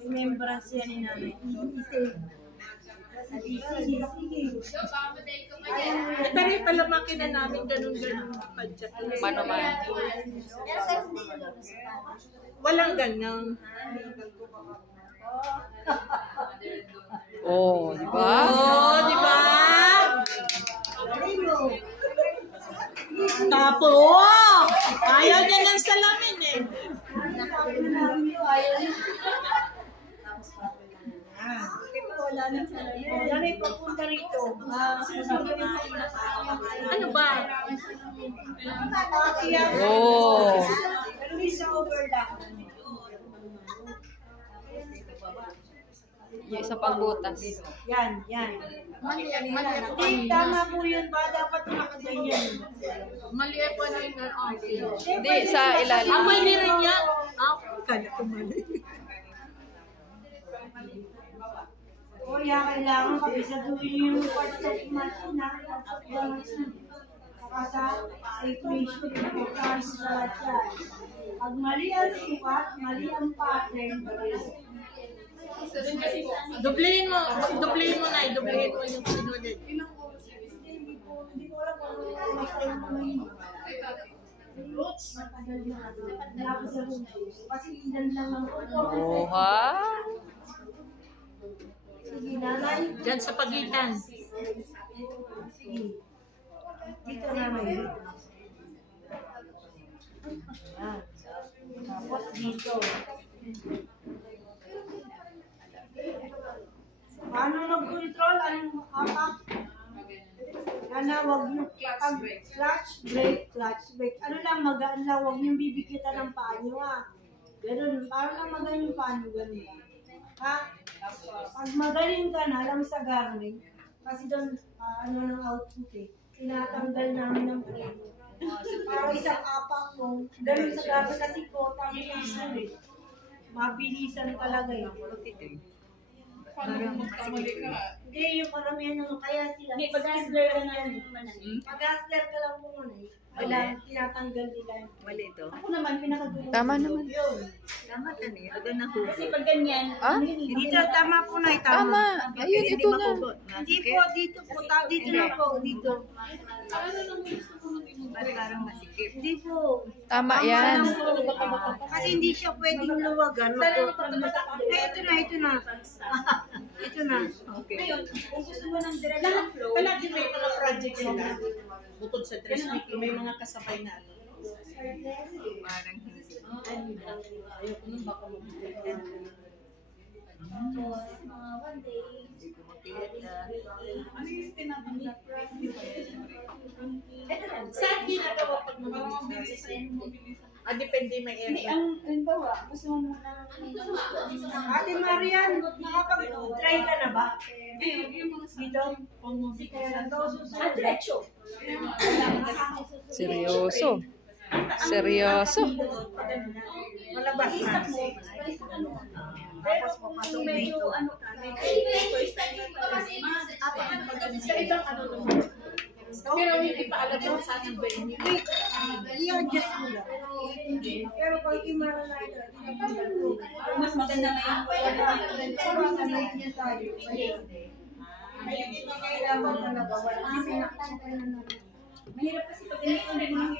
remembrance yan ni nanay. Sige. Ito rin pala makina namin ganun-ganun padyak. Mano-mano. Walang ganyan. Oh, di ba? Oh, di ba? Tapo! Ayaw niya ng salamin eh. Dari papunta rito. Ano ba? Oh. Pero hindi sa overlap. Yung isa pang butas. Yan. Hindi, tama po yun ba? Dapat nakaganyan. Mali po na yung Hindi, sa ilalim. Ah, mali rin yan. Ah, kala ko mali. O, kailangan kapisaduhin yung parts of machine na saka sa equation, importante sa lahat yan. Pag mali ang sukat, mali ang pattern, Dublehin mo na, dublehin mo yung sinunod. hindi ko alam kung masaya mo na yun. Matagal na ako sa roots. Kasi ilan lang ang Oh, ha? sige, nanay. Diyan sa pagitan. Sige. Dito nanay. Yan. Tapos dito. Paano mag-control? Anong hapak? Ana, wag nyo clutch brake. Ano lang, magaan lang. Wag nyo bibigitan ng paa nyo, ha? Ganun. Parang lang magaan yung paa nyo. Ganun lang. Ha? Pag magaling ka na, alam sa garment, kasi doon, ano ng output eh, tinatanggal namin ng brake. Para isang apak mo, ganun sa garment kasi ko, tamilisang eh. Mabilisan talaga eh. Hindi, yung karamihan ng kaya sila. Hindi, pag-hustler ka na lang. Pag-hustler ka lang muna eh. Wala, tinatanggal nila. Mali ito. Ako naman, pinakagulo. Tama naman. Yun. Tama ka niya. Aga na Kasi pag ganyan, Ah? Dito, tama po na eh. Tama. Ayun, ito na. Hindi po, dito po. Dito na po, dito. Ba't parang masikip? Hindi po. Tama yan. Kasi hindi siya pwedeng luwagan. Ito na. Ito na. Okay. kung gusto mo ng direct flow, Palagi may mga project sila. Bukod sa dressmaking, may mga kasabay na ano. Parang hindi. Ayoko nung baka mga one day, Hindi ko makita. saan ginagawa pag mag-business? Depende may hindi, area. ang halimbawa, gusto mo muna Ate Marian, nakapag-try ka na ba? Dito? ang diretso. Seryoso. Seryoso. Malabas na. Pero kung medyo ano ka, first time ko kasi sa ibang ano Pero hindi pa alam kung saan yung brain. I-adjust mo lang. Pero pag imara na ito, mas maganda ngayon. pag-sanay niya tayo. Kailangan talaga. Wala. Mahirap kasi pag ganito, hindi mo